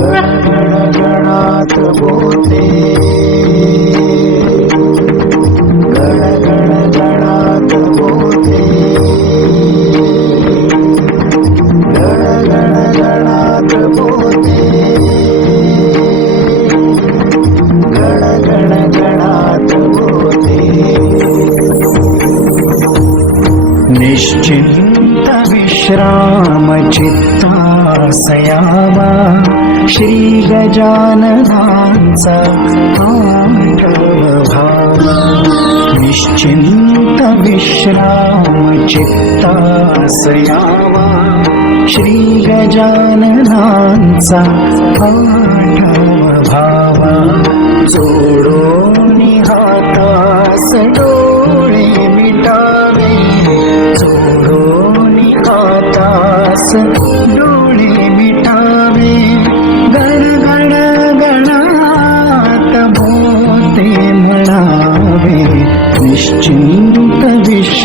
गणगणात होते गणगणगणात होते गणगणगणात होते गणगणगणात होते निश्चिंत विश्रामचित्त अस्यामः श्रीगजानस पाठ भाव निश्चिन्तविश्रा चित्त श्रीगजानस पाठ भावा चोडो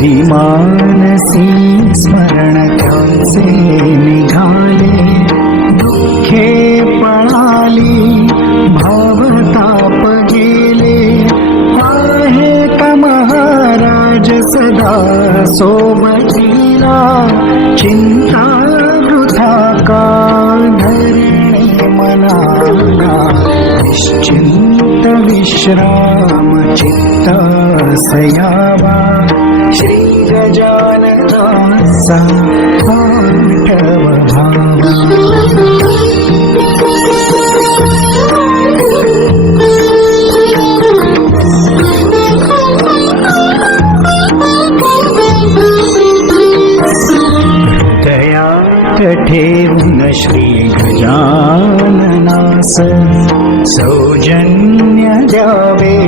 तरी मानसी स्मरण त्यांचे निघाले दुःखे पळाली भावताप गेले आहेत महाराज सदा सोबतीला चिंता वृथा का धरणे मनाला निश्चिंत विश्राम चित्त सयावा ृदया कठे गुणश्रीगजाननास सौजन्ये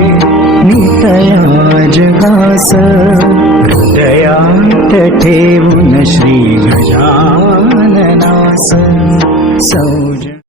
नितया जगास हृदया कथे श्री गजाननास सौज